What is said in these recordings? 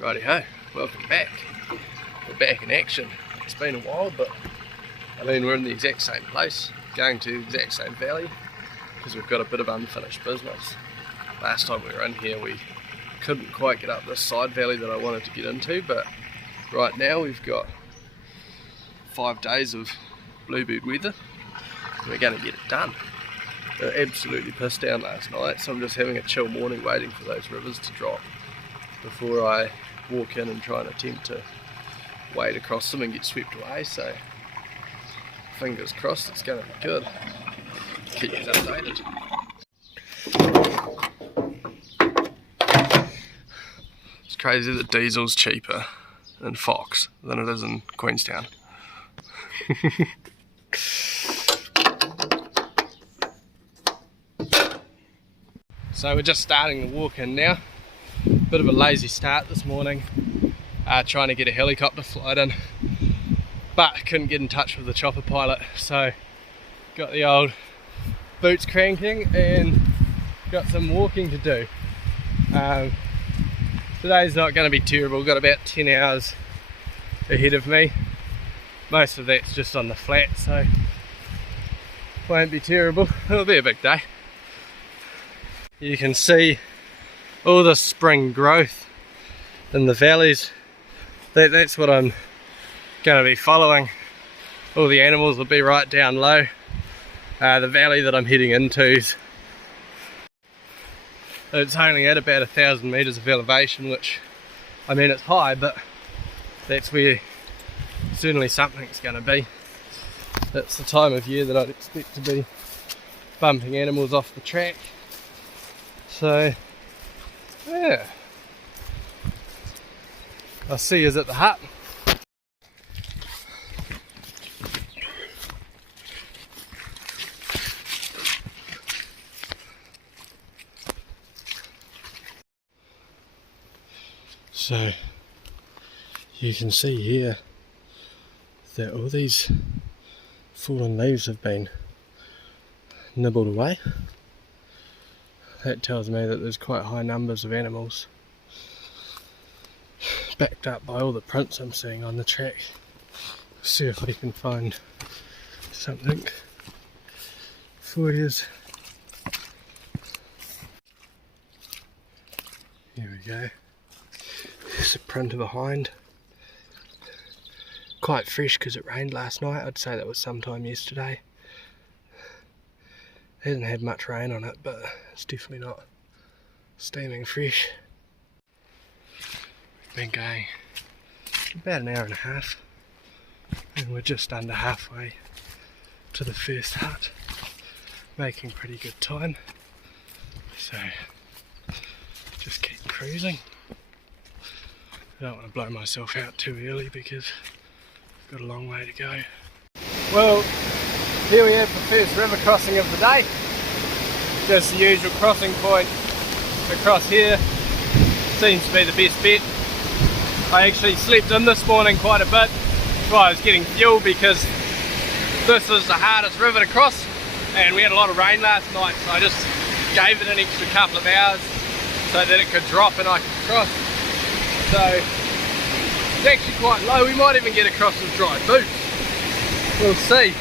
Righty-ho, welcome back. We're back in action. It's been a while, but I mean we're in the exact same place, going to the exact same valley, because we've got a bit of unfinished business. Last time we were in here we couldn't quite get up this side valley that I wanted to get into, but right now we've got 5 days of bluebird weather and we're going to get it done. It absolutely pissed down last night, so I'm just having a chill morning waiting for those rivers to drop before I walk in and try and attempt to wade across them and get swept away. So fingers crossed it's going to be good. Keep you updated. It's crazy that diesel's cheaper in Fox than it is in Queenstown. So we're just starting the walk in now. Bit of a lazy start this morning, trying to get a helicopter flight in, but couldn't get in touch with the chopper pilot, so got the old boots cranking and got some walking to do. Today's not going to be terrible, got about 10 hours ahead of me. Most of that's just on the flat, so won't be terrible. It'll be a big day. You can see all the spring growth in the valleys. That's what I'm going to be following. All the animals will be right down low. The valley that I'm heading into, it's only at about 1,000 meters of elevation, which, I mean, it's high, but that's where certainly something's going to be. It's the time of year that I'd expect to be bumping animals off the track. So yeah, I'll see you at the hut. So you can see here that all these fallen leaves have been nibbled away. That tells me that there's quite high numbers of animals, backed up by all the prints I'm seeing on the track. See if we can find something for you. Here we go. There's a print of a hind. Quite fresh because it rained last night. I'd say that was sometime yesterday. It hasn't had much rain on it, but it's definitely not steaming fresh. We've been going about an hour and a half and we're just under halfway to the first hut, making pretty good time, so just keep cruising. I don't want to blow myself out too early because I've got a long way to go. Well, here we have the first river crossing of the day. Just the usual crossing point across here. Seems to be the best bet. I actually slept in this morning quite a bit while I was getting fuel, because this is the hardest river to cross and we had a lot of rain last night, so I just gave it an extra couple of hours so that it could drop and I could cross. So it's actually quite low. We might even get across with dry boots. We'll see.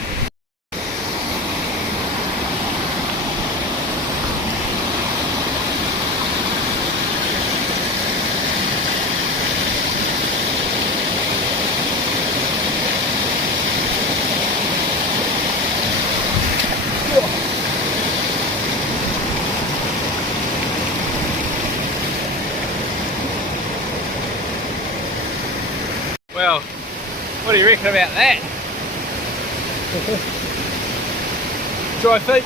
Well, what do you reckon about that? Dry feet.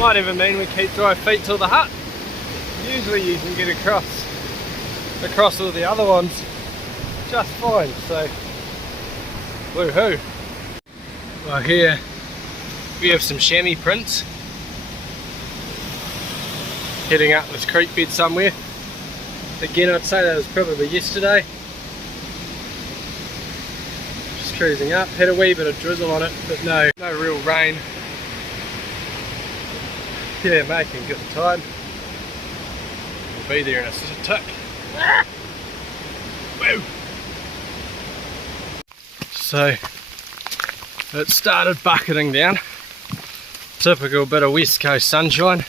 Might even mean we keep dry feet till the hut. Usually you can get across all the other ones just fine, so woohoo. Well, here we have some chamois prints heading up this creek bed somewhere. Again, I'd say that was probably yesterday. Just cruising up, had a wee bit of drizzle on it, but no real rain. Yeah, making good time. We'll be there in a tick. Whoa. So it started bucketing down. Typical bit of west coast sunshine.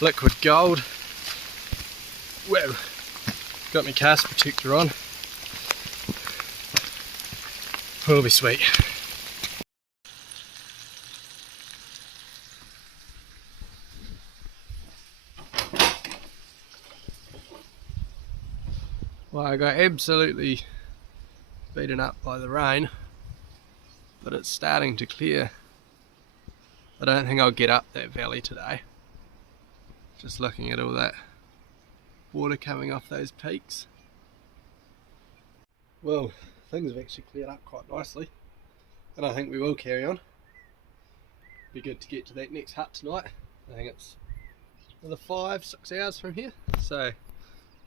Liquid gold. Whoa. Got my cast protector on. Will be sweet. Well, I got absolutely beaten up by the rain, but it's starting to clear. I don't think I'll get up that valley today. Just looking at all that water coming off those peaks. Well, things have actually cleared up quite nicely, and I think we will carry on. Be good to get to that next hut tonight. I think it's another 5-6 hours from here, so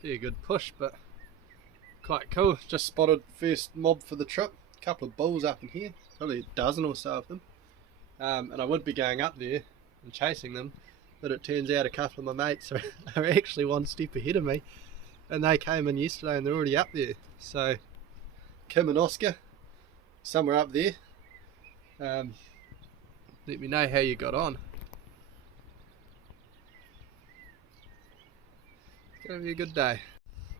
be a good push, but quite cool. Just spotted first mob for the trip. A couple of bulls up in here, probably a dozen or so of them, and I would be going up there and chasing them, but it turns out a couple of my mates are actually one step ahead of me, and they came in yesterday and they're already up there. So Kim and Oscar, somewhere up there, let me know how you got on. It's gonna be a good day.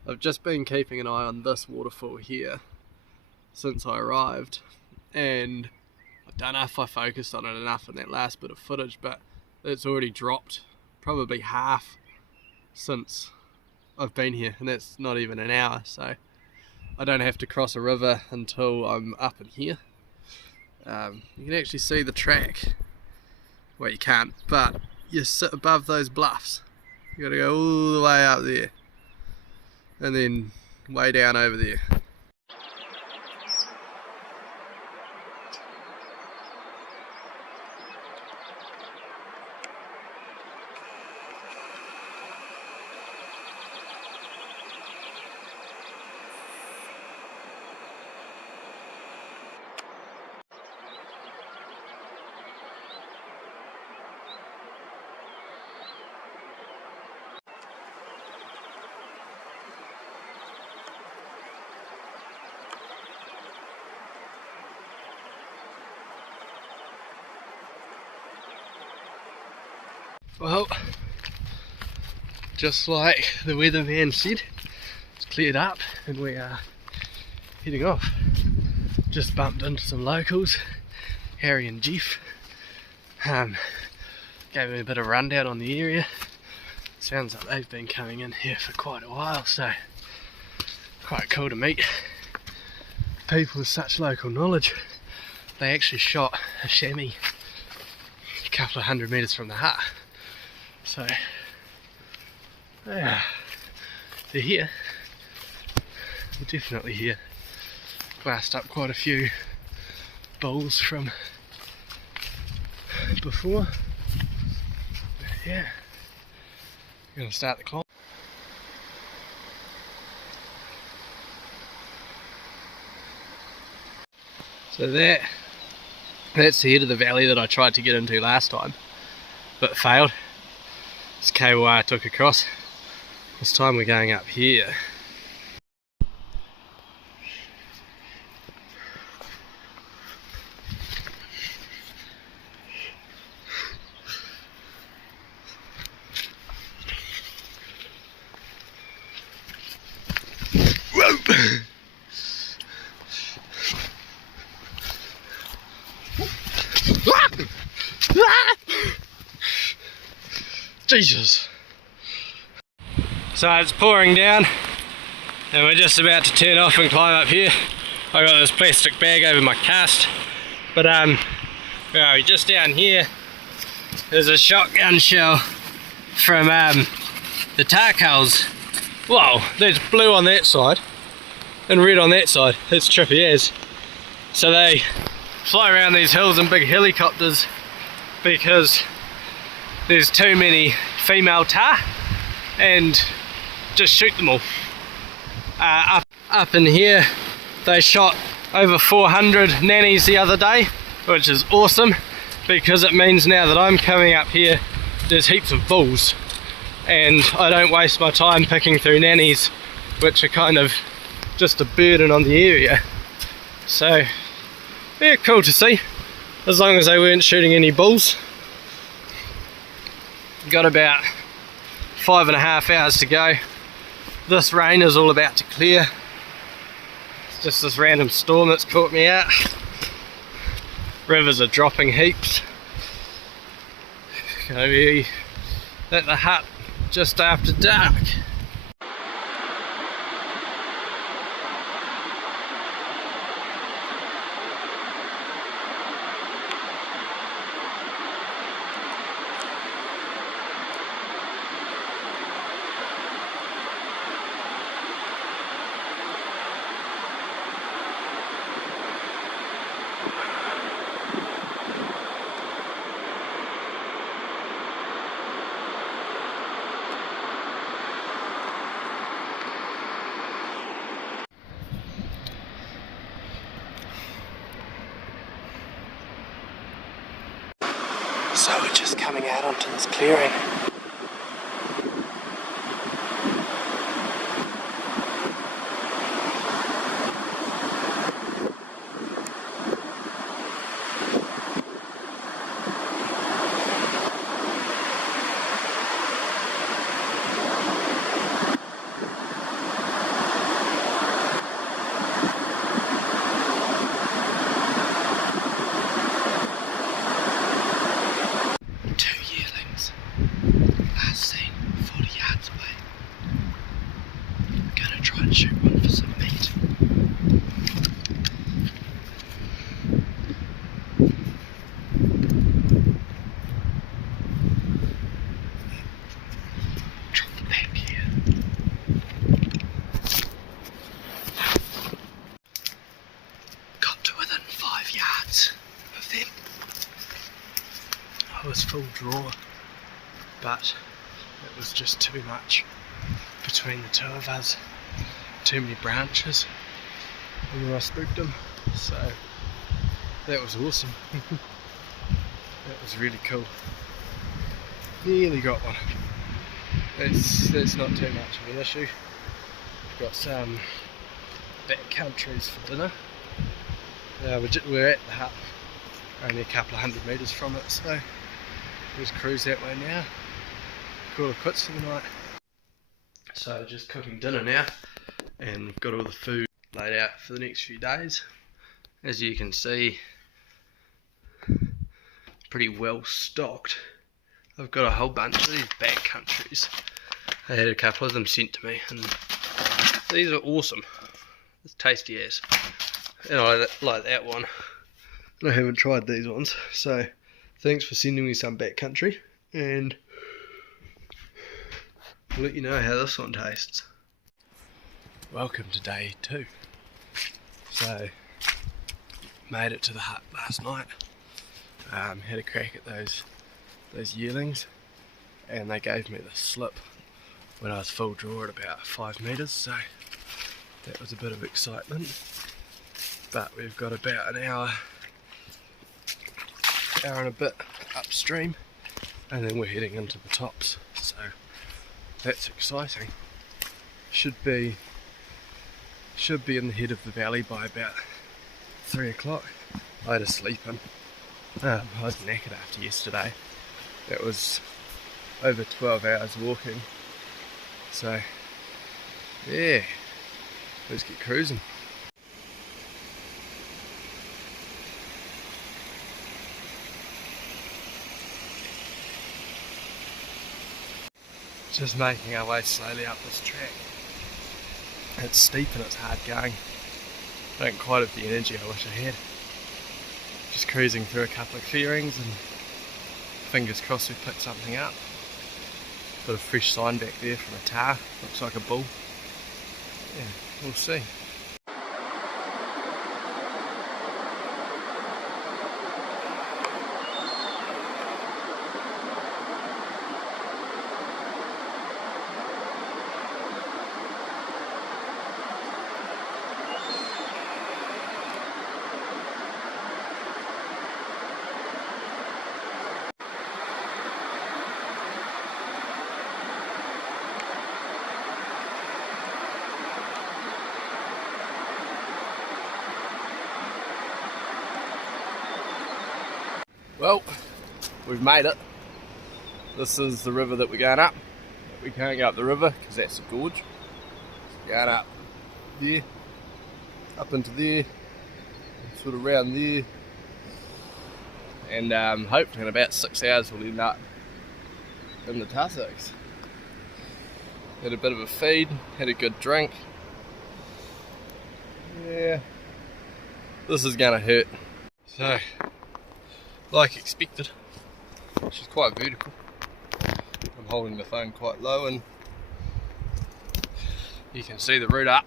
I've just been keeping an eye on this waterfall here since I arrived, and I don't know if I focused on it enough in that last bit of footage, but it's already dropped probably half since I've been here, and that's not even an hour, so I don't have to cross a river until I'm up in here. You can actually see the track. Well, you can't, but you sit above those bluffs. You gotta go all the way up there and then way down over there. Well, just like the weatherman said, it's cleared up and we are heading off. Just bumped into some locals, Harry and Jeff. Gave me a bit of rundown on the area. Sounds like they've been coming in here for quite a while, so quite cool to meet people with such local knowledge. They actually shot a chamois a couple of 100 metres from the hut. So, yeah, they're here. They're definitely here. Glassed up quite a few bulls from before. But yeah, we're gonna start the climb. So that's the head of the valley that I tried to get into last time, but failed. This cable wire I took across. This time we're going up here. Jesus. So it's pouring down and we're just about to turn off and climb up here. I got this plastic bag over my cast, but we're just down here. There's a shotgun shell from the TAHR. Whoa, there's blue on that side and red on that side. It's trippy as. So they fly around these hills in big helicopters because there's too many female TAHR and just shoot them all. Up in here they shot over 400 nannies the other day, which is awesome because it means now that I'm coming up here there's heaps of bulls and I don't waste my time picking through nannies which are kind of just a burden on the area. So yeah, cool to see, as long as they weren't shooting any bulls. Got about 5.5 hours to go. This rain is all about to clear. It's just this random storm that's caught me out. Rivers are dropping heaps. Gonna be at the hut just after dark. So we're just coming out onto this clearing. I was full draw, but it was just too much between the two of us, too many branches, and then I spooked them, so that was awesome. That was really cool. Nearly got one. That's not too much of an issue. We've got some backcountries for dinner. We're at the hut, only a couple of 100 metres from it, so we'll just cruise that way now. Call it quits for the night. So just cooking dinner now, and we've got all the food laid out for the next few days. As you can see, pretty well stocked. I've got a whole bunch of these backcountries. I had a couple of them sent to me, and these are awesome. It's tasty as. And I like that one. I haven't tried these ones, so thanks for sending me some backcountry, and I'll let you know how this one tastes. Welcome to day 2. So, made it to the hut last night. Had a crack at those yearlings, and they gave me the slip when I was full draw at about 5 metres, so that was a bit of excitement. But we've got about an hour and a bit upstream, and then we're heading into the tops, so that's exciting. Should be in the head of the valley by about 3 o'clock. I had a sleep in. I was knackered after yesterday. It was over 12 hours walking, so yeah, let's get cruising. Just making our way slowly up this track. It's steep and it's hard going. I don't quite have the energy I wish I had. Just cruising through a couple of clearings, and fingers crossed we pick something up. Got a fresh sign back there from a TAHR, looks like a bull. Yeah, we'll see. Well, we've made it. This is the river that we're going up. We can't go up the river because that's a gorge. So we're going up there, up into there, sort of around there, and hopefully in about 6 hours we'll end up in the TAHR. Had a bit of a feed, had a good drink. Yeah, this is gonna hurt. So, like expected, she's quite vertical. I'm holding the phone quite low and you can see the route up.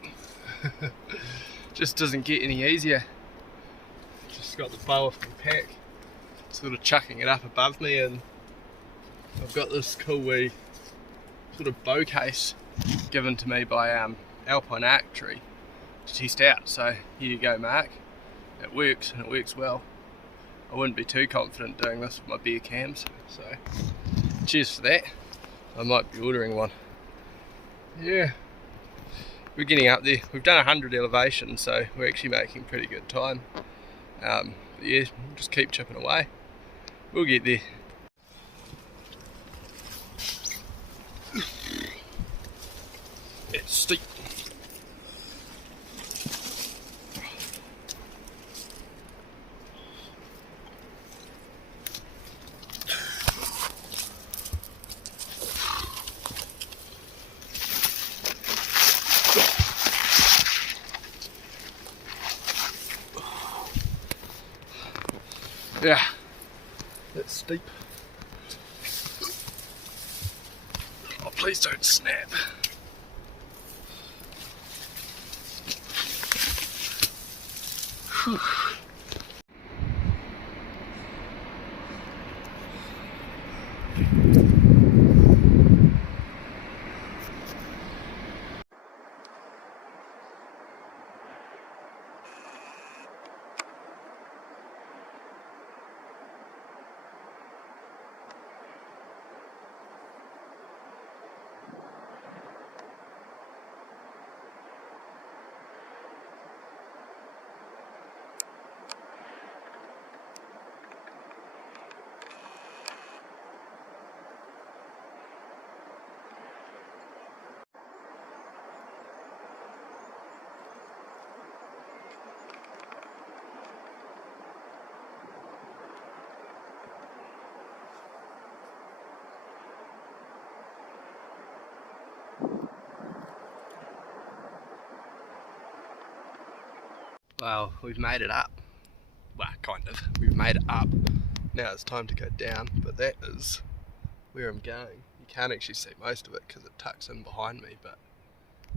Just doesn't get any easier. Just got the bow off my pack, sort of chucking it up above me, and I've got this cool wee sort of bow case given to me by ALPINE archery to test out. So here you go, Mark. It works, and it works well. I wouldn't be too confident doing this with my bear cams, so cheers for that. I might be ordering one. Yeah, we're getting up there. We've done 100 elevation, so we're actually making pretty good time. But yeah, we'll just keep chipping away. We'll get there. It's steep. Yeah, it's steep. Oh, please don't snap. Whew. Well, we've made it up. Well, kind of. We've made it up. Now it's time to go down, but that is where I'm going. You can't actually see most of it because it tucks in behind me, but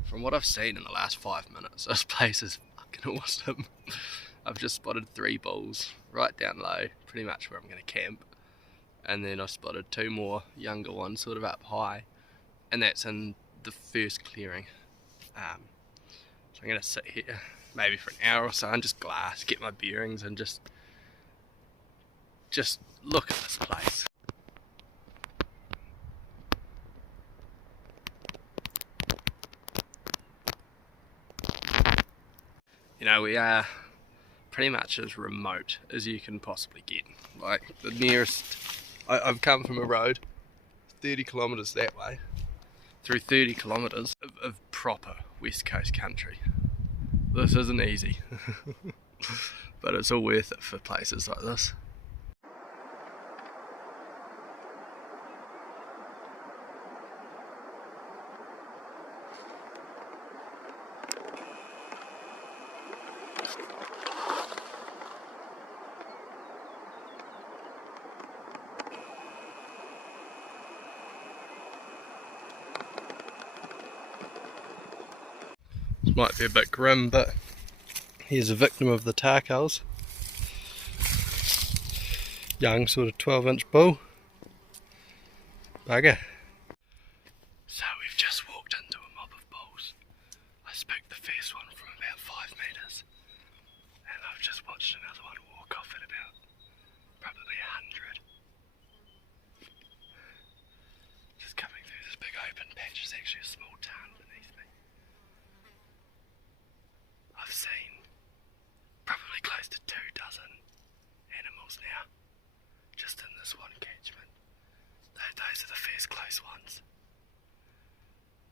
from what I've seen in the last 5 minutes, this place is fucking awesome. I've just spotted 3 bulls right down low, pretty much where I'm going to camp, and then I've spotted 2 more younger ones sort of up high, and that's in the first clearing. So I'm going to sit here maybe for an hour or so and just glass, get my bearings, and just look at this place. You know, we are pretty much as remote as you can possibly get. Like, the nearest, I've come from a road 30 kilometres that way, through 30 kilometres of proper West Coast country. This isn't easy, but it's all worth it for places like this. This might be a bit grim, but here's a victim of the TAHR culls. Young sort of 12-inch bull. Bugger. So we've just walked into a mob of bulls. I spooked the first one from about 5 metres, and I've just watched another one walk off at about probably 100. Just coming through this big open patch is actually a small town beneath me. I've seen probably close to 2 dozen animals now, just in this one catchment. Those are the first close ones.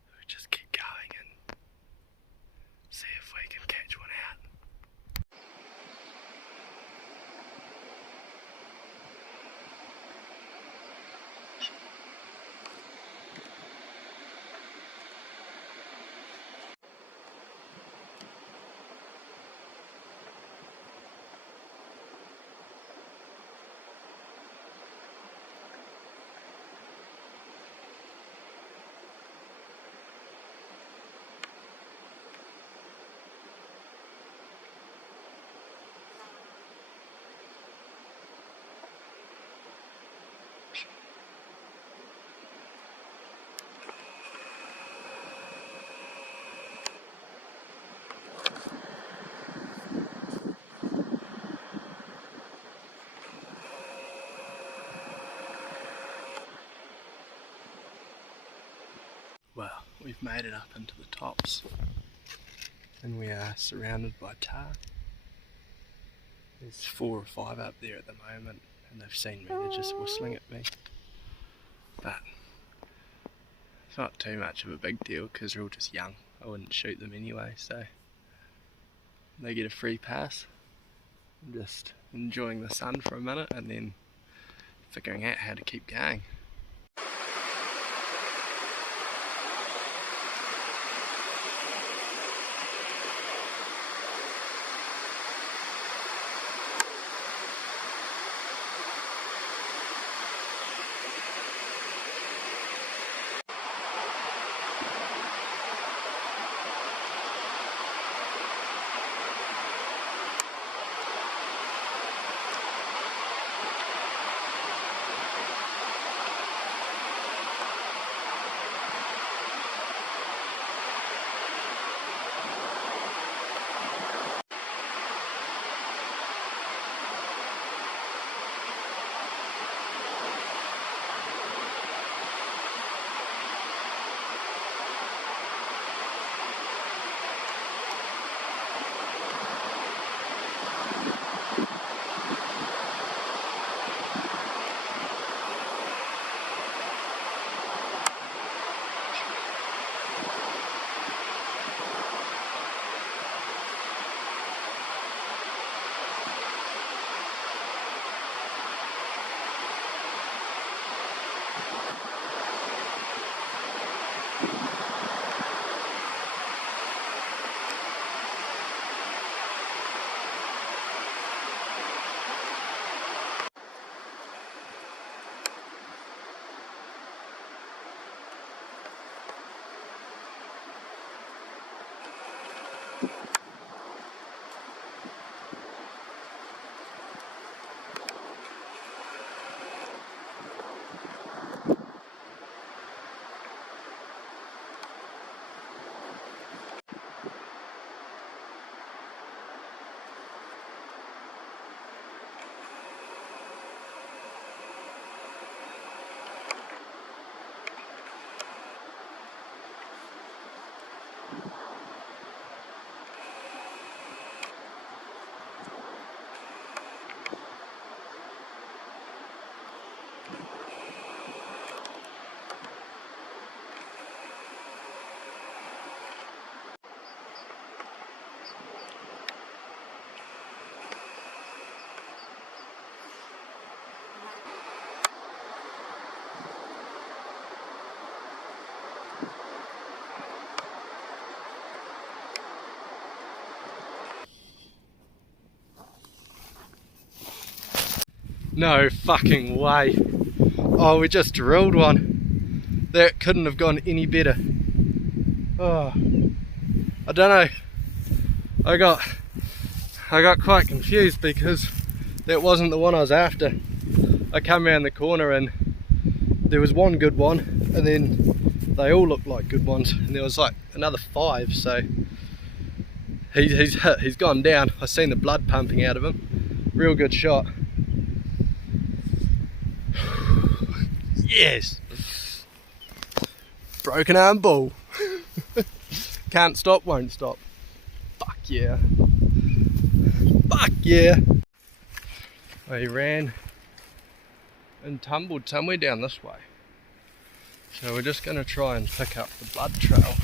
We just keep going and see if we can catch one out. Well, we've made it up into the tops and we are surrounded by TAHR. There's 4 or 5 up there at the moment and they've seen me, they're just whistling at me. But it's not too much of a big deal because they're all just young. I wouldn't shoot them anyway, so they get a free pass. I'm just enjoying the sun for a minute and then figuring out how to keep going. No fucking way. Oh, we just drilled one. That couldn't have gone any better. Oh, I don't know. I got quite confused because that wasn't the one I was after. I come around the corner and there was one good one and then they all looked like good ones and there was like another 5, so he's gone down. I've seen the blood pumping out of him. Real good shot. Yes! Broken arm bull. Can't stop, won't stop. Fuck yeah. Fuck yeah! Oh, he ran and tumbled somewhere down this way. So we're just going to try and pick up the blood trail,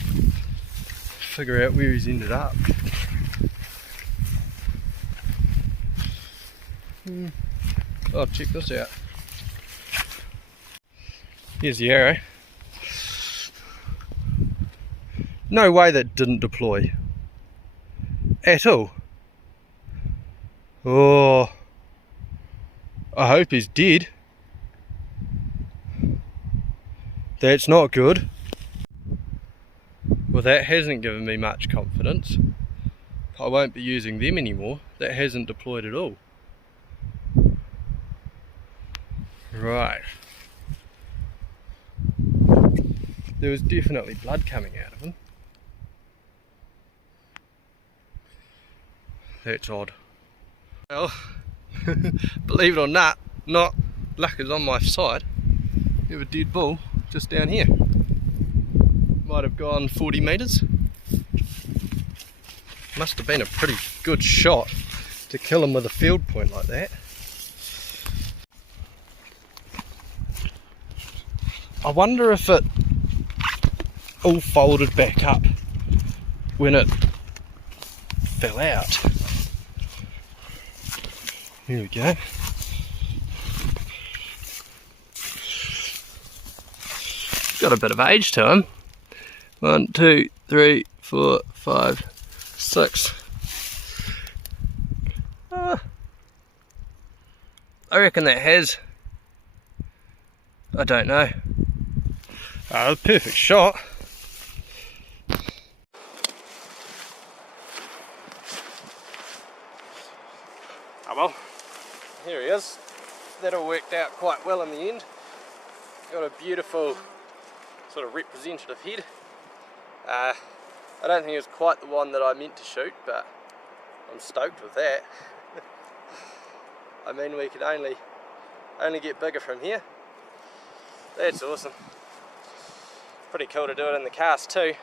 figure out where he's ended up. Oh, check this out. Here's the arrow. No way that didn't deploy at all. Oh, I hope he's dead. That's not good. Well, that hasn't given me much confidence. I won't be using them anymore. That hasn't deployed at all. Right. There was definitely blood coming out of him. That's odd. Well, believe it or not, luck is on my side. We have a dead bull just down here. Might have gone 40 metres. Must have been a pretty good shot to kill him with a field point like that. I wonder if it all folded back up when it fell out. Here we go. Got a bit of age to him. 1, 2, 3, 4, 5, 6. I reckon that has. I don't know. Perfect shot. Oh well, here he is. That all worked out quite well in the end. Got a beautiful sort of representative head. I don't think it was quite the one that I meant to shoot, but I'm stoked with that. I mean, we could only get bigger from here. That's awesome. Pretty cool to do it in the cast too.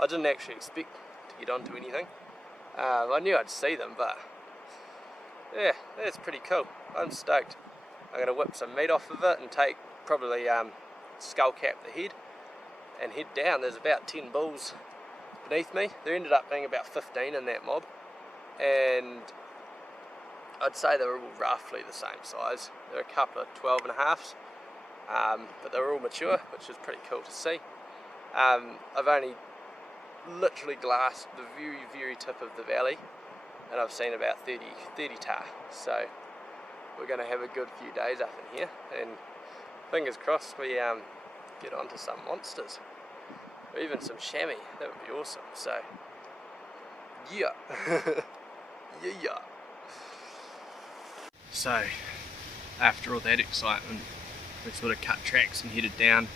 I didn't actually expect to get onto anything. I knew I'd see them, but yeah, that's pretty cool. I'm stoked. I'm going to whip some meat off of it and take probably skull cap the head and head down. There's about 10 bulls beneath me. There ended up being about 15 in that mob, and I'd say they were all roughly the same size. There are a couple of 12.5s, but they were all mature, which is pretty cool to see. I've only literally glassed the very, very tip of the valley, and I've seen about 30 TAHR. So we're going to have a good few days up in here, and fingers crossed we get onto some monsters, or even some chamois. That would be awesome. So yeah. Yeah. So after all that excitement, we sort of cut tracks and headed down,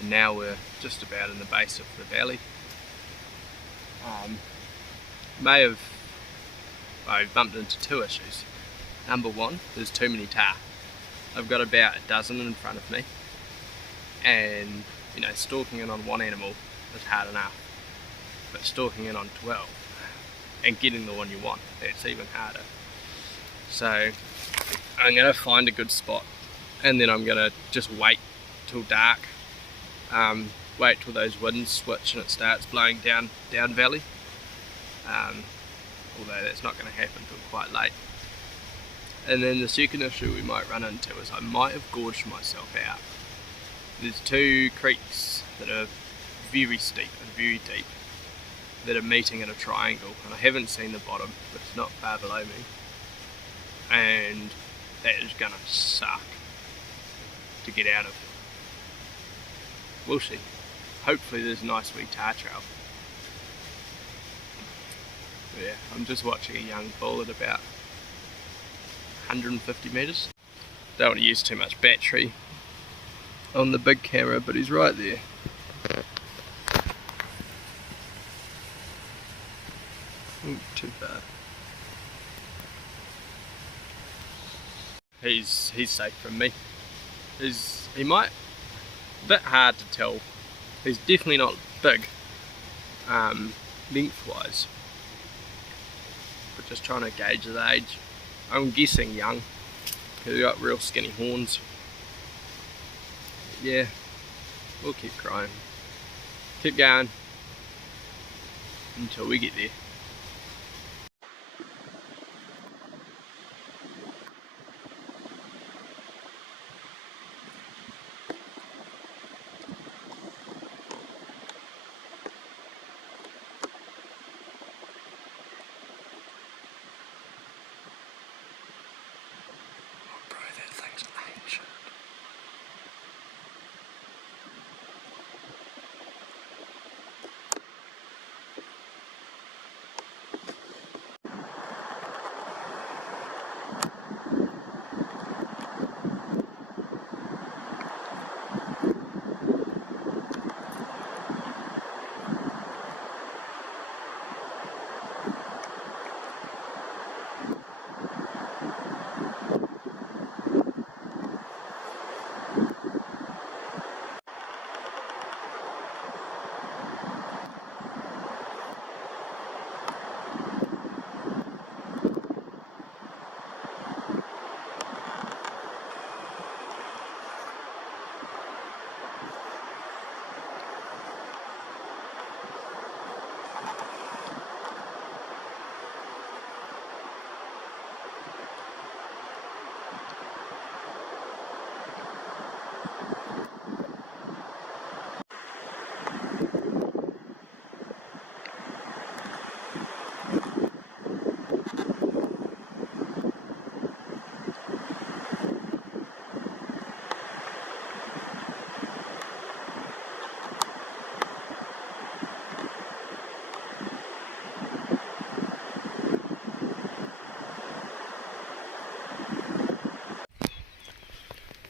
and now we're just about in the base of the valley. I bumped into two issues. Number one, there's too many TAHR. I've got about a dozen in front of me, and you know, stalking in on one animal is hard enough, but stalking in on 12 and getting the one you want, that's even harder. So I'm going to find a good spot, and then I'm going to just wait till dark, wait till those winds switch and it starts blowing down valley, although that's not going to happen till quite late. And then the second issue we might run into is I might have gorged myself out. There's two creeks that are very steep and very deep that are meeting in a triangle, and I haven't seen the bottom, but it's not far below me, and that is gonna suck to get out of. We'll see. Hopefully there's a nice wee TAHR trail. Yeah, I'm just watching a young bull at about 150 metres. Don't want to use too much battery on the big camera, but he's right there. Ooh, too far. He's safe from me. He might, a bit hard to tell. He's definitely not big, lengthwise, but just trying to gauge his age. I'm guessing young, because he's got real skinny horns. yeah, we'll keep growing. Keep going until we get there.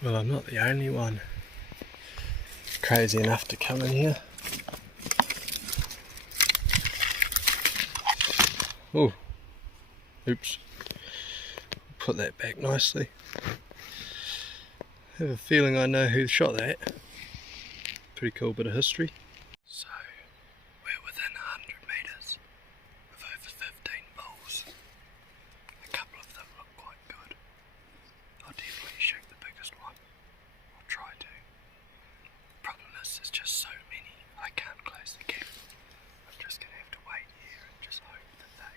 Well, I'm not the only one crazy enough to come in here. Oh, oops. Put that back nicely. I have a feeling I know who shot that. Pretty cool bit of history. So, we're within 100 metres of over 15 bulls. A couple of them look quite good. I'll definitely shoot the biggest one. I'll try to. Problem is, there's just so many, I can't close the gap. I'm just going to have to wait here and just hope that they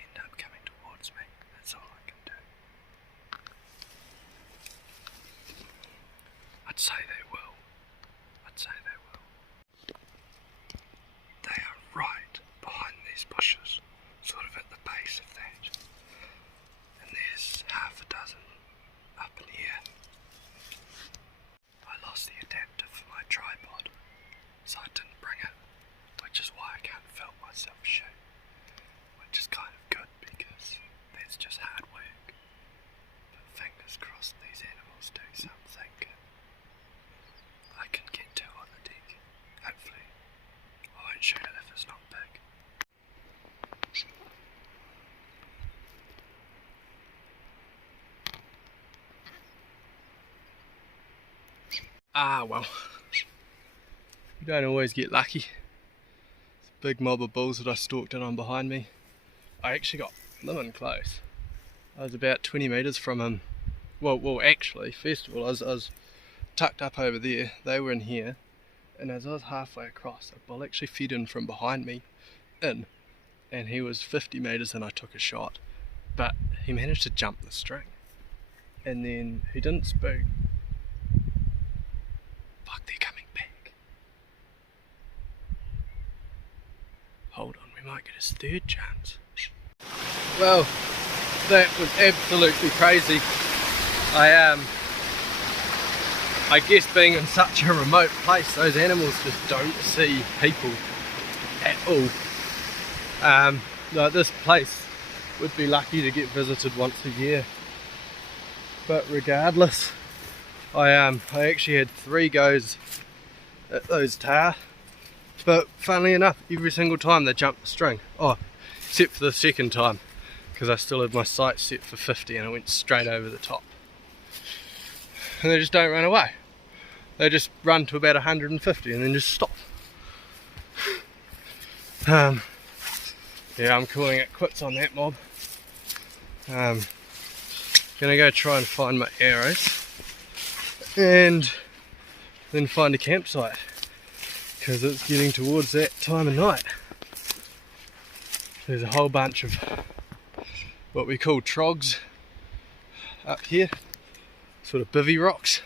end up coming towards me. That's all I can do. I'd say they will. I'd say they will. They are right behind these bushes, sort of at the base of that. And there's half a dozen up in here. I lost the adapter for my tripod, so I didn't bring it, which is why I can't film myself shoot. Which is kind of good because that's just hard work. But fingers crossed these animals do something and I can get two on the deck. Hopefully. I won't shoot it if it's not big. Ah well, you don't always get lucky. It's a big mob of bulls that I stalked in on behind me. I actually got them in close. I was about 20 metres from him. Well, actually, first of all, I was tucked up over there. They were in here, and as I was halfway across, a bull actually fed in from behind me, and he was 50 metres, and I took a shot. But he managed to jump the string, and then he didn't spook. Fuck, they're coming back. Hold on, we might get his third chance. Well, that was absolutely crazy. I guess being in such a remote place, those animals just don't see people at all. Like this place would be lucky to get visited once a year. But regardless, I actually had 3 goes at those TAHR, but funnily enough, every single time they jumped the string. Oh, except for the second time, because I still had my sight set for 50 and I went straight over the top. And they just don't run away. They just run to about 150 and then just stop. Yeah, I'm calling it quits on that mob. Gonna go try and find my arrows. and then find a campsite, because it's getting towards that time of night. There's a whole bunch of what we call trogs up here, sort of bivvy rocks,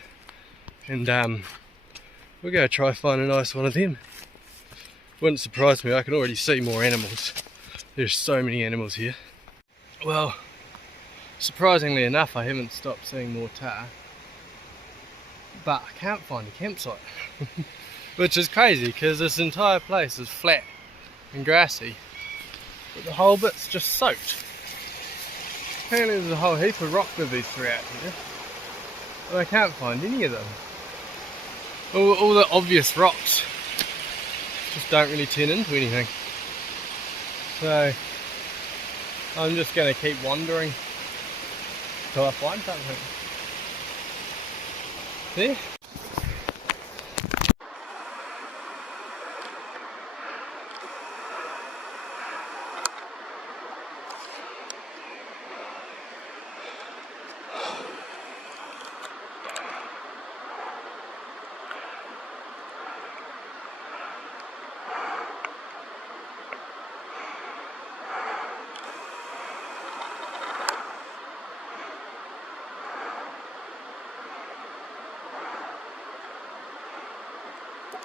and we're going to try find a nice one of them. Wouldn't surprise me, I can already see more animals. There's so many animals here. Well, surprisingly enough, I haven't stopped seeing more TAHR, but I can't find a campsite. Which is crazy, because this entire place is flat and grassy, but the whole bit's just soaked. Apparently there's a whole heap of rock bivvies throughout here, but I can't find any of them. All the obvious rocks just don't really turn into anything. So I'm just going to keep wandering till I find something. There.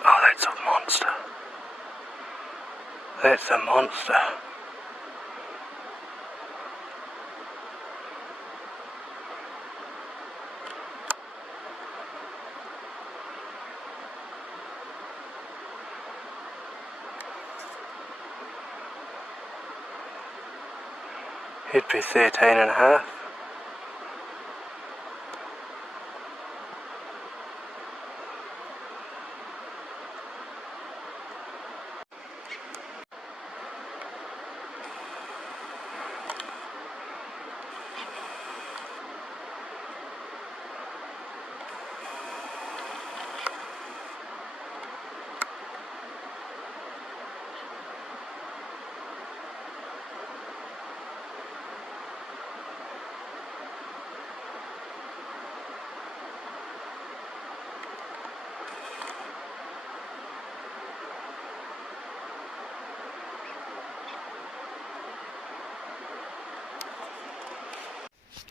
Oh, that's a monster. That's a monster. He'd be 13 and a half.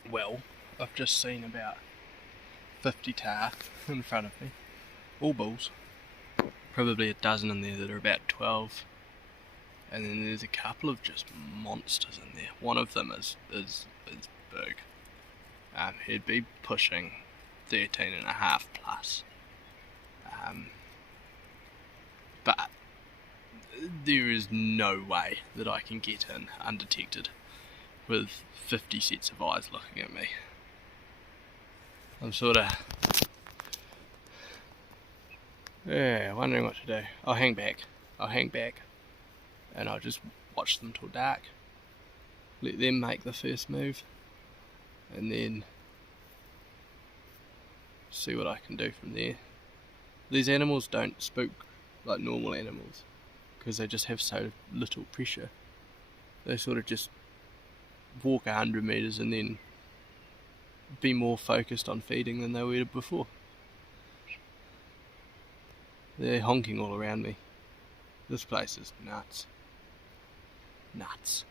Well, I've just seen about 50 TAHR in front of me, all bulls, probably a dozen in there that are about 12, and then there's a couple of just monsters in there. One of them is big. He'd be pushing 13 and a half plus, but there is no way that I can get in undetected with 50 sets of eyes looking at me. I'm sort of wondering what to do. I'll hang back, and I'll just watch them till dark, let them make the first move, and then see what I can do from there. These animals don't spook like normal animals, because they just have so little pressure. They sort of just walk 100 meters and then be more focused on feeding than they were before. They're honking all around me. This place is nuts. Nuts.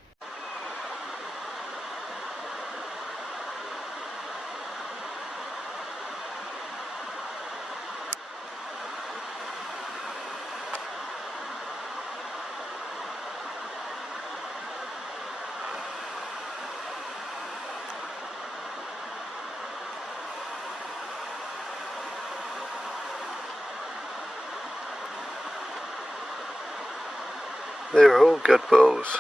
They're all good bulls.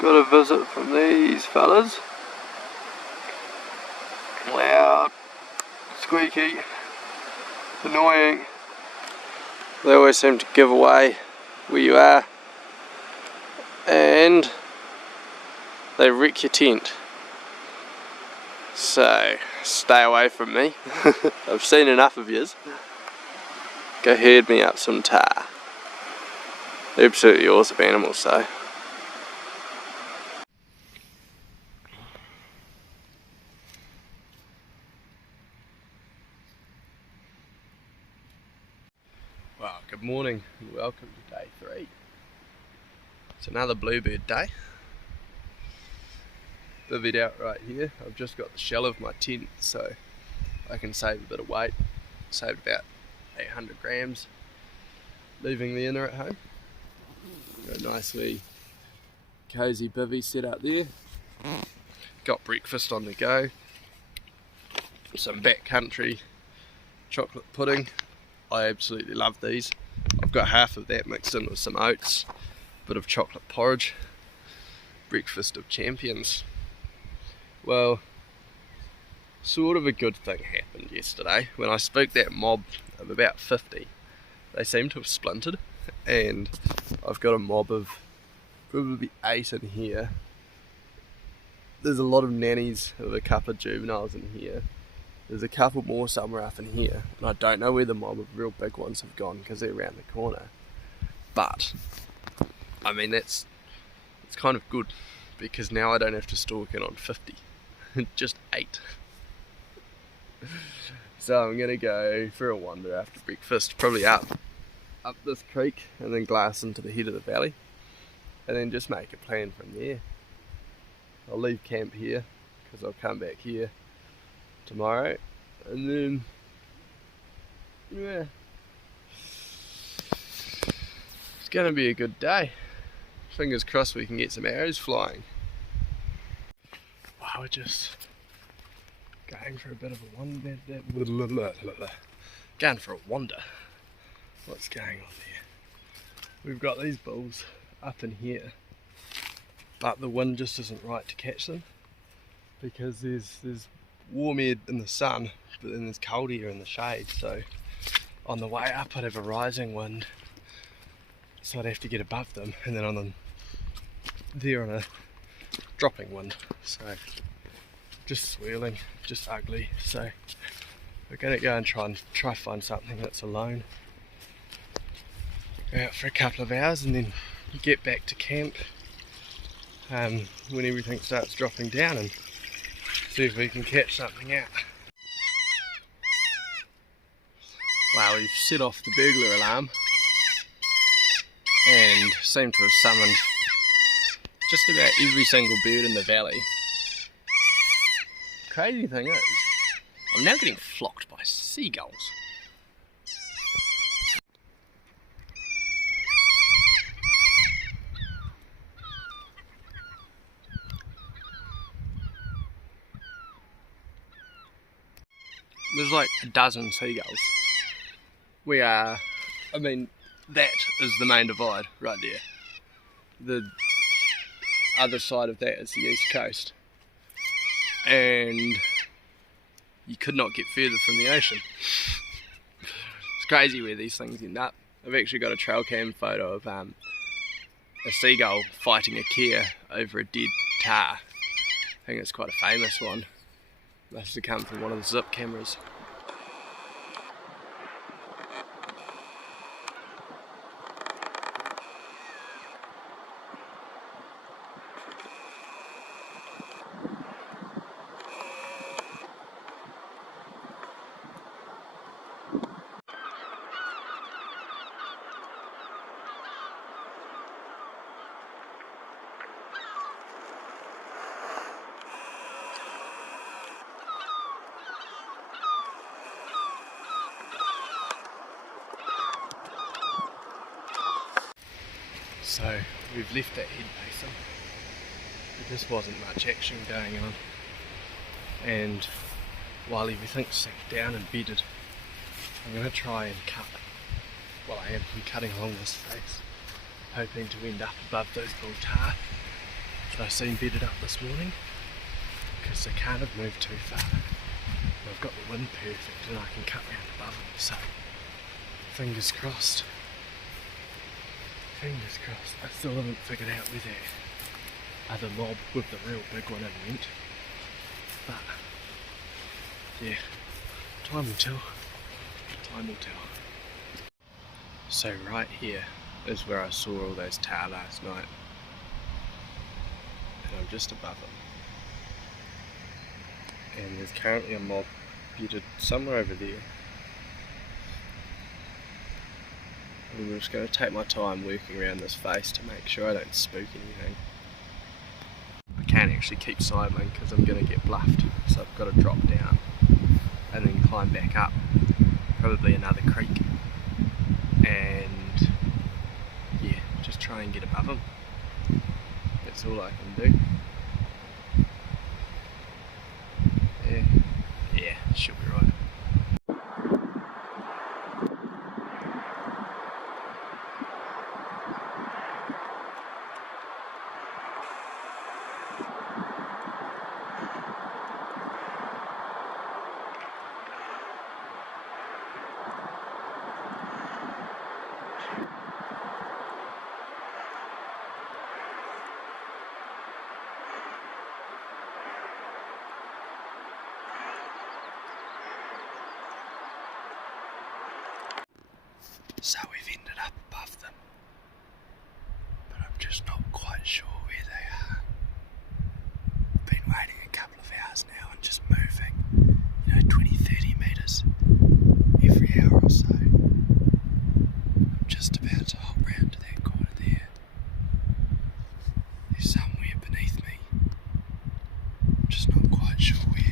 Got a visit from these fellas. Loud, squeaky, annoying. They always seem to give away where you are, and they wreck your tent. So stay away from me. I've seen enough of yous. Go herd me up some TAHR. Absolutely awesome animals, so. Well, good morning and welcome to day 3. It's another bluebird day. Bivvied out right here. I've just got the shell of my tent so I can save a bit of weight. Saved about 800 grams leaving the inner at home. Got a nicely cozy bivvy set up there. Got breakfast on the go. Some backcountry chocolate pudding. I absolutely love these. I've got half of that mixed in with some oats, bit of chocolate porridge. Breakfast of champions. Well, sort of a good thing happened yesterday. When I spoke that mob of about 50, they seem to have splintered, and I've got a mob of probably 8 in here. There's a lot of nannies of a couple of juveniles in here. There's a couple more somewhere up in here, and I don't know where the mob of real big ones have gone because they're around the corner. But I mean, it's kind of good because now I don't have to stalk in on 50, just 8. So I'm gonna go for a wander after breakfast, probably up this creek and then glass into the head of the valley, and then just make a plan from there. I'll leave camp here because I'll come back here tomorrow, and then yeah, it's gonna be a good day. Fingers crossed we can get some arrows flying. Wow, we're just going for a bit of a wander. Going for a wander. What's going on there? We've got these bulls up in here, but the wind just isn't right to catch them because there's warm air in the sun, but then there's cold air in the shade. So on the way up I'd have a rising wind, so I'd have to get above them, and then they're on a dropping wind, so just swirling, just ugly. So we're gonna go and try find something that's alone. Go out for a couple of hours and then get back to camp when everything starts dropping down, and see if we can catch something out. Wow, we've set off the burglar alarm and seem to have summoned just about every single bird in the valley. Crazy thing is, I'm now getting flocked by seagulls. There's like a dozen seagulls. I mean, that is the main divide right there. The other side of that is the east coast. And you could not get further from the ocean. It's crazy where these things end up. I've actually got a trail cam photo of a seagull fighting a care over a dead TAHR. I think it's quite a famous one. Must have come from one of the zip cameras. So we've left that head basin. There just wasn't much action going on, and while everything's sat down and bedded, I'm going to try and cut. Well, I am cutting along this face, hoping to end up above those bull TAHR that I seen bedded up this morning, because they can't have moved too far. And I've got the wind perfect and I can cut round above them, so fingers crossed. Fingers crossed. I still haven't figured out where that other mob with the real big one in went. But yeah, time will tell. Time will tell. So right here is where I saw all those TAHR last night. And I'm just above them. And there's currently a mob bedded somewhere over there. And I'm just going to take my time working around this face to make sure I don't spook anything. I can't actually keep sidling because I'm going to get bluffed, so I've got to drop down and then climb back up, probably another creek, and yeah, just try and get above them. That's all I can do. Yeah, should be right. So we've ended up above them, but I'm just not quite sure where they are. I've been waiting a couple of hours now and just moving, 20-30 metres every hour or so. I'm just about to hop round to that corner there. There's somewhere beneath me, I'm just not quite sure where.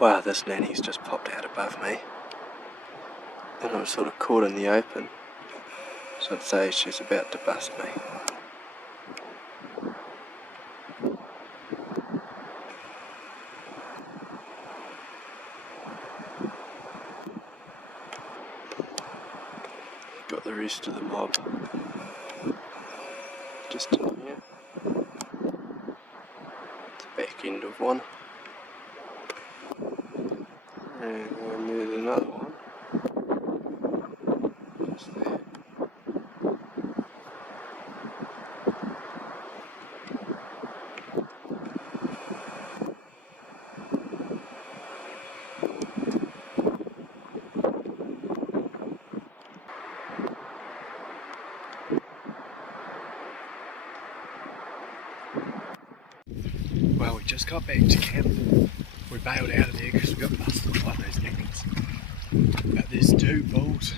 Wow, this nanny's just popped out above me, and I'm sort of caught in the open, so I'd say she's about to bust me. Got the rest of the mob just in here. The back end of one. And there's another one, just there. just got back to camp. We bailed out of there because we got busted by those yankers. But there's 2 bulls,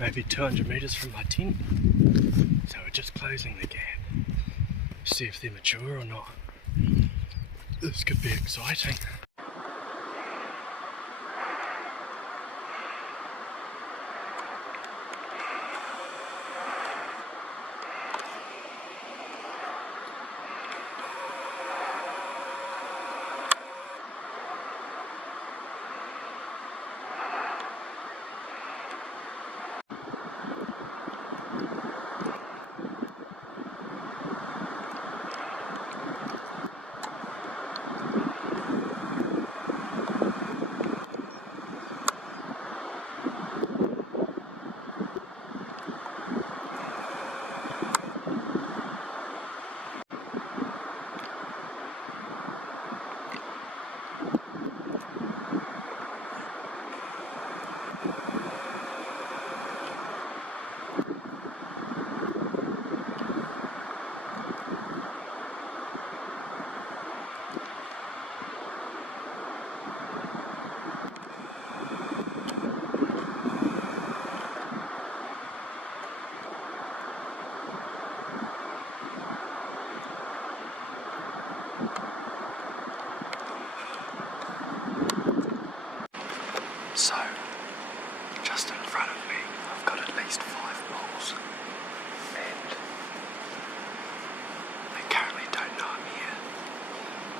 maybe 200 metres from my tent. So we're just closing the gap. See if they're mature or not. This could be exciting. So, just in front of me, I've got at least 5 bulls, and they currently don't know I'm here.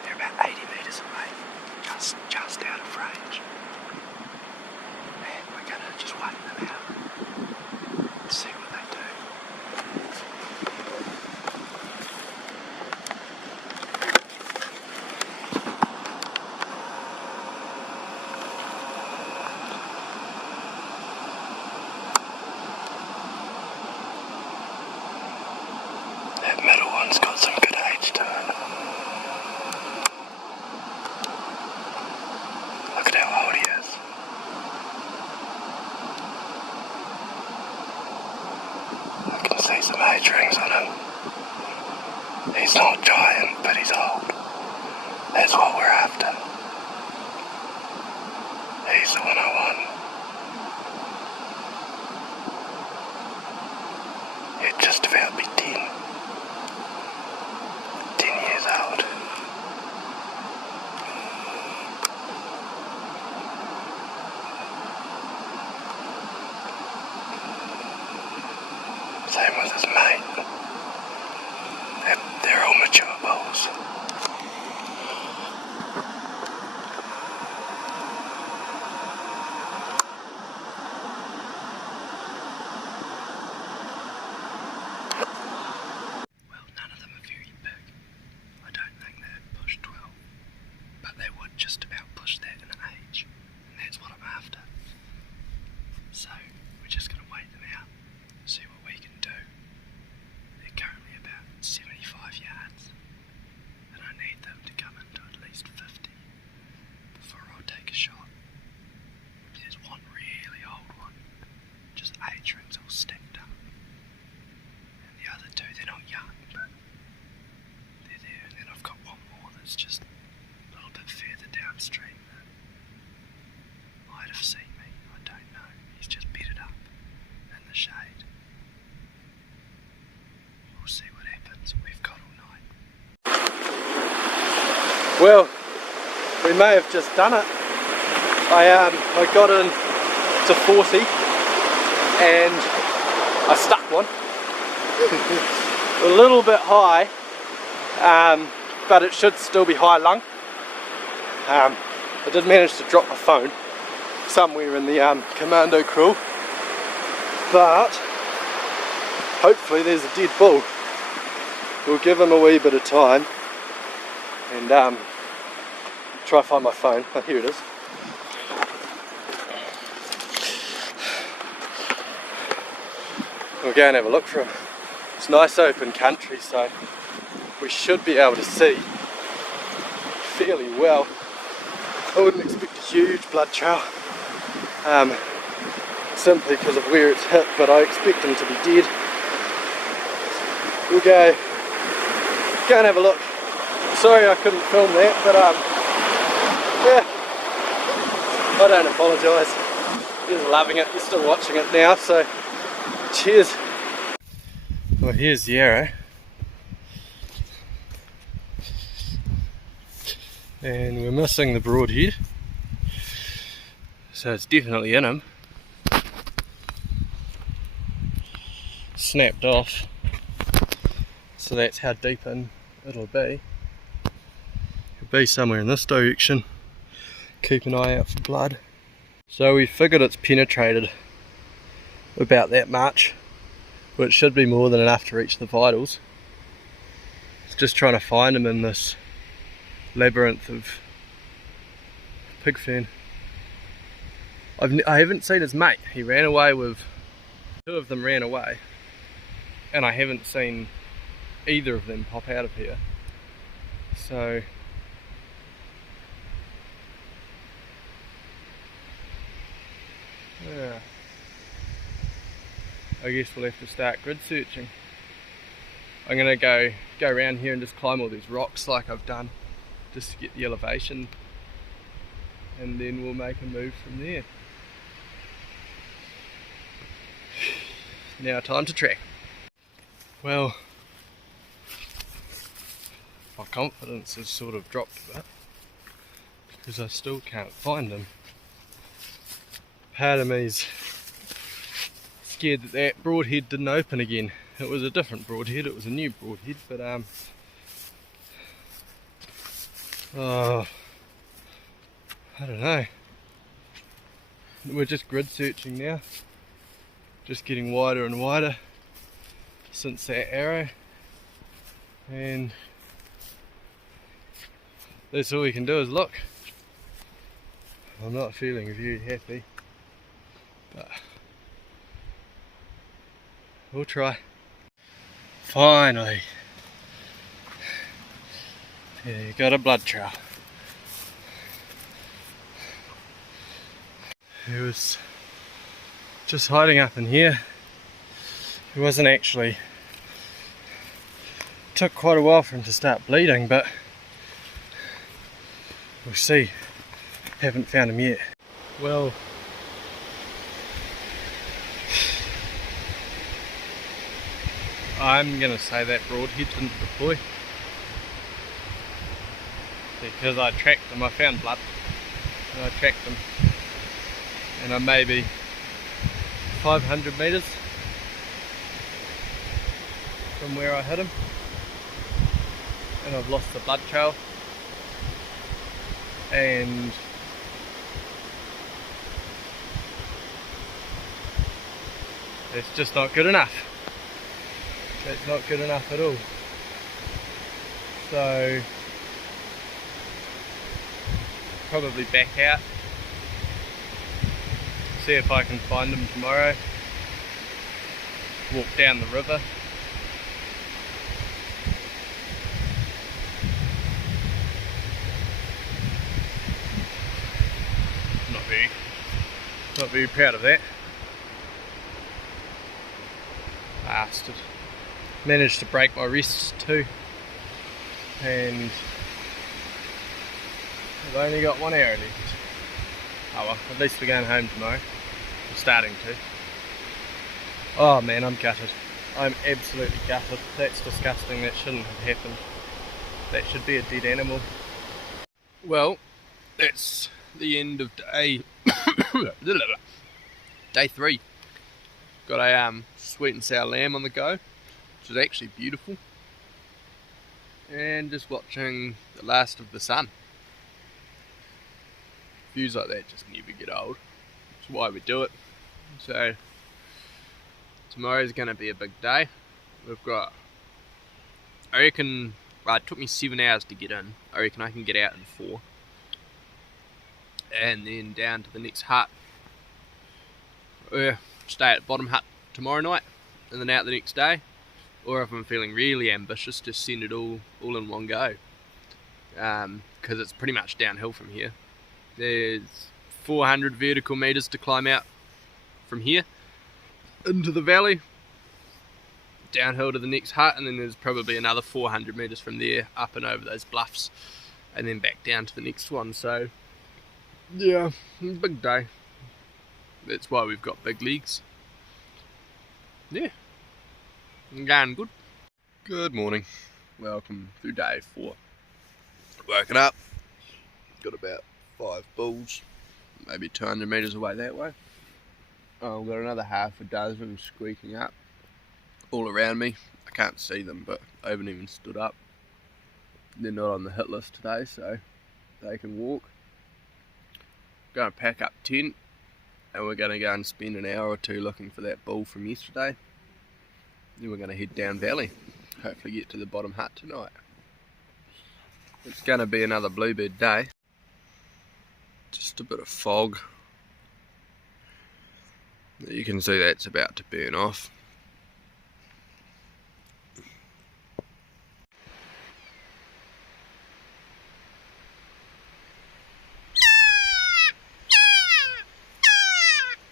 They're about 80 metres away, just out of range, and we're going to just wait them out and see what they do. That middle one's got some good age to it. Look at how old he is. I can see some age rings on him. He's not giant, but he's old. That's what we're after. He's the one I want. He'd just about be 10 years old. Same with his mate. They're all mature bulls. Well, none of them are very big. I don't think they'd push 12, but they would just about push that in age, and that's what I'm after. So we're just going to wait them out, see what we can do. They're currently about 75 yards, and I need them to come into at least 50 before I'll take a shot. There's one really old one, just age rings all stacked up, and the other 2, they're not young, but they're there. And then I've got one more that's just a little bit further downstream that might have seen me, I don't know. He's just bedded up in the shade. We'll see what happens. We've got all night. Well, we may have just done it. I got in to 40 and I stuck one. A little bit high, but it should still be high lung. I did manage to drop my phone somewhere in the commando crew, but hopefully there's a dead bull. We'll give him a wee bit of time and try to find my phone. Oh, here it is. We'll go and have a look for him. It's nice open country, so we should be able to see fairly well. I wouldn't expect a huge blood trail, simply because of where it's hit, but I expect him to be dead. We'll go and have a look, sorry I couldn't film that, but yeah, I don't apologise. You're loving it, you're still watching it now, so cheers. Well, here's the arrow. And we're missing the broadhead, so it's definitely in him. Snapped off, so that's how deep in it'll be. It'll be somewhere in this direction. Keep an eye out for blood. So we figured it's penetrated about that much, which should be more than enough to reach the vitals. It's just trying to find him in this labyrinth of pig fern. I haven't seen his mate. He ran away with, two of them ran away, and I haven't seen either of them pop out of here. So yeah, I guess we'll have to start grid searching. I'm gonna go around here and just climb all these rocks like I've done, just to get the elevation, and then we'll make a move from there. Now time to track. Well, my confidence has sort of dropped a bit because I still can't find him. Part of me's scared that that broadhead didn't open again. It was a different broadhead, it was a new broadhead, but oh, I don't know. We're just grid searching now, just getting wider and wider since that arrow, and that's all we can do is look. I'm not feeling very happy, but we'll try. Finally, yeah, you got a blood trail. He was just hiding up in here. He wasn't actually, took quite a while for him to start bleeding, but we'll see. Haven't found him yet. Well, I'm gonna say that broadhead didn't deploy because I tracked him. I found blood and I tracked him, and I'm maybe 500 metres from where I hit him, and I've lost the blood trail, and it's just not good enough. It's not good enough at all. So probably back out, see if I can find him tomorrow, walk down the river, not very proud of that. Bastard. Managed to break my wrists too, and I've only got one arrow left. Oh well, at least we're going home tomorrow. I'm starting to. Oh man, I'm gutted. I'm absolutely gutted. That's disgusting. That shouldn't have happened. That should be a dead animal. Well, that's the end of day day 3. Got a sweet and sour lamb on the go, which is actually beautiful, and just watching the last of the sun. Views like that just never get old. That's why we do it. So tomorrow's going to be a big day. We've got, I reckon, well, it took me 7 hours to get in. I reckon I can get out in 4, and then down to the next hut. Stay at the bottom hut tomorrow night, and then out the next day. Or if I'm feeling really ambitious, just send it all in one go, because it's pretty much downhill from here. There's 400 vertical meters to climb out from here into the valley, downhill to the next hut, and then there's probably another 400 metres from there up and over those bluffs, and then back down to the next one. So yeah, big day. That's why we've got big legs. Yeah, going good. Good morning, welcome through day 4. Woken up, got about 5 bulls, maybe 200 metres away that way. I've got another half a dozen squeaking up all around me. I can't see them, but I haven't even stood up. They're not on the hit list today, so they can walk. Going to pack up tent, and we're going to go and spend an hour or two looking for that bull from yesterday. Then we're going to head down valley, hopefully get to the bottom hut tonight. It's going to be another bluebird day. Just a bit of fog. You can see that's about to burn off.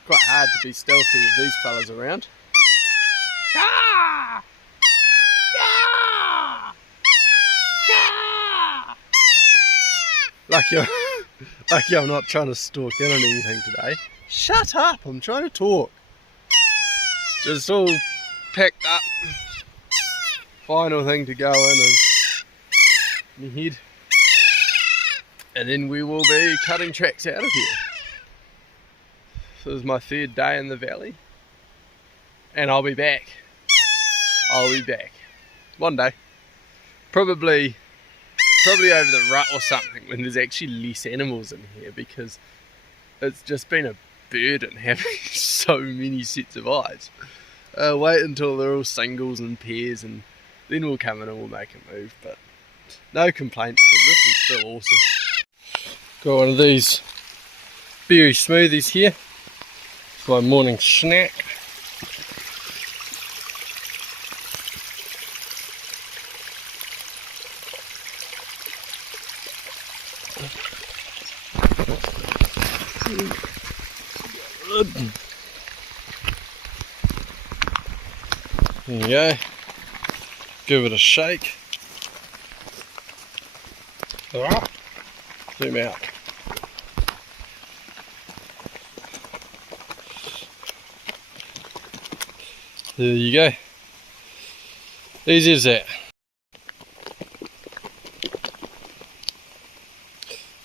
Quite hard to be stealthy with these fellas around. Lucky I'm not trying to stalk in on anything today. Shut up, I'm trying to talk. Just all packed up. Final thing to go in is my head. And then we will be cutting tracks out of here. This is my 3rd day in the valley. And I'll be back. One day. Probably over the rut or something, when there's actually less animals in here, because it's just been a burden having so many sets of eyes. Wait until they're all singles and pairs, and then we'll come in and we'll make a move. But no complaints, because this is still awesome. Got one of these berry smoothies here. It's my morning snack. There you go. Give it a shake. Zoom out. There you go. Easy as that.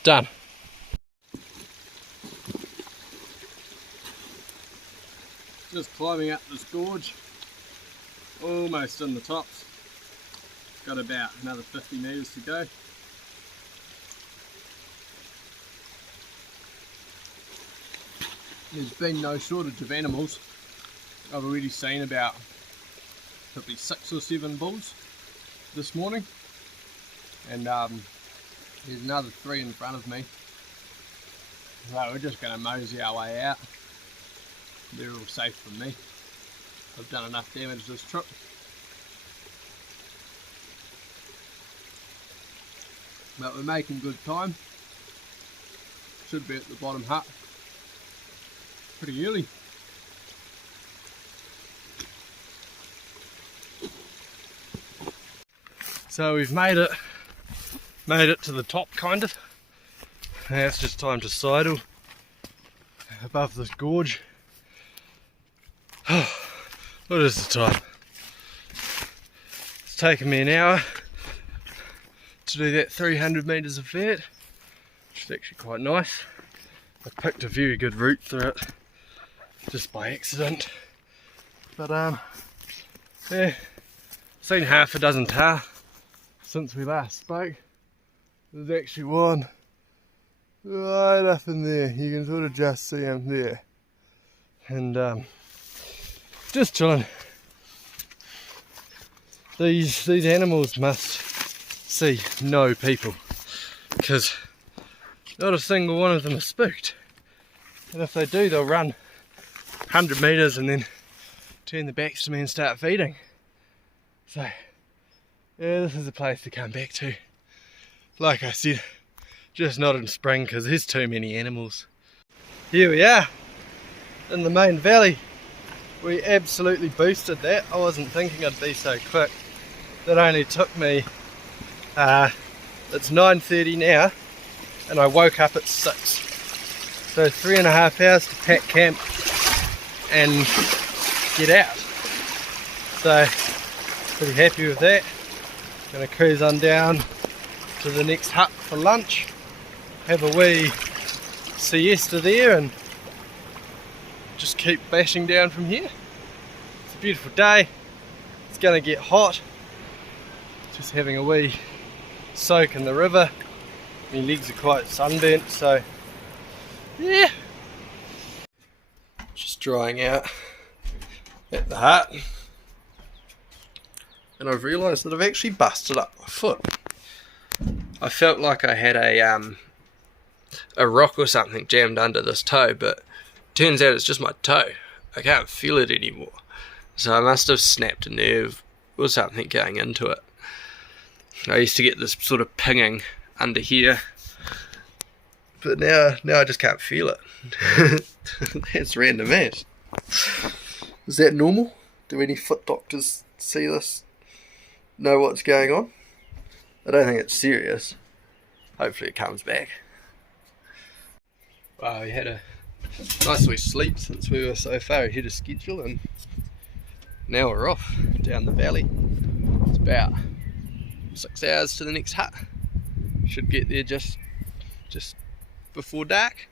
Done. Just climbing up this gorge, almost in the tops. Got about another 50 metres to go. There's been no shortage of animals. I've already seen about probably 6 or 7 bulls this morning, and there's another 3 in front of me. So we're just going to mosey our way out. They're all safe from me. I've done enough damage this trip. But we're making good time. Should be at the bottom hut pretty early. So we've made it to the top, kind of. Now it's just time to sidle above this gorge. What is the time? It's taken me an hour to do that 300 metres of vert, which is actually quite nice. I picked a very good route through it just by accident, but yeah, seen half a dozen TAHR since we last spoke. There's actually one right up in there. You can sort of just see him there, and just chilling. These animals must see no people, because not a single one of them is spooked. And if they do, they'll run 100 metres and then turn their backs to me and start feeding. So yeah, this is a place to come back to. Like I said, just not in spring because there's too many animals. Here we are in the main valley We absolutely boosted that. I wasn't thinking I'd be so quick. That only took me, it's 9:30 now, and I woke up at 6. So 3.5 hours to pack camp and get out. So pretty happy with that. Gonna cruise on down to the next hut for lunch, have a wee siesta there, and just keep bashing down from here. It's a beautiful day. It's gonna get hot. Just having a wee soak in the river. My legs are quite sunburnt, so yeah. Just drying out at the hut. And I've realised that I've actually busted up my foot. I felt like I had a rock or something jammed under this toe, but turns out it's just my toe. I can't feel it anymore. So I must have snapped a nerve or something going into it. I used to get this sort of pinging under here, but now I just can't feel it. That's random as. Is that normal? Do any foot doctors see this? Know what's going on? I don't think it's serious. Hopefully it comes back. Wow, we had a nice wee sleep since we were so far ahead of schedule, and now we're off down the valley. It's about 6 hours to the next hut. Should get there just before dark.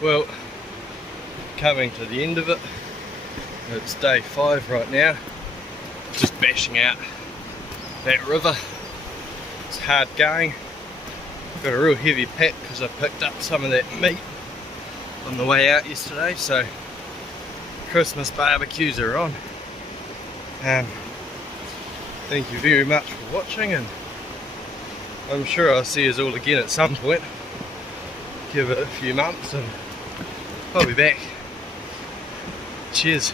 Well, coming to the end of it. It's day 5 right now. Just bashing out that river. It's hard going. Got a real heavy pack because I picked up some of that meat on the way out yesterday, so Christmas barbecues are on. Thank you very much for watching, and I'm sure I'll see you all again at some point. Give it a few months and I'll be back. Cheers.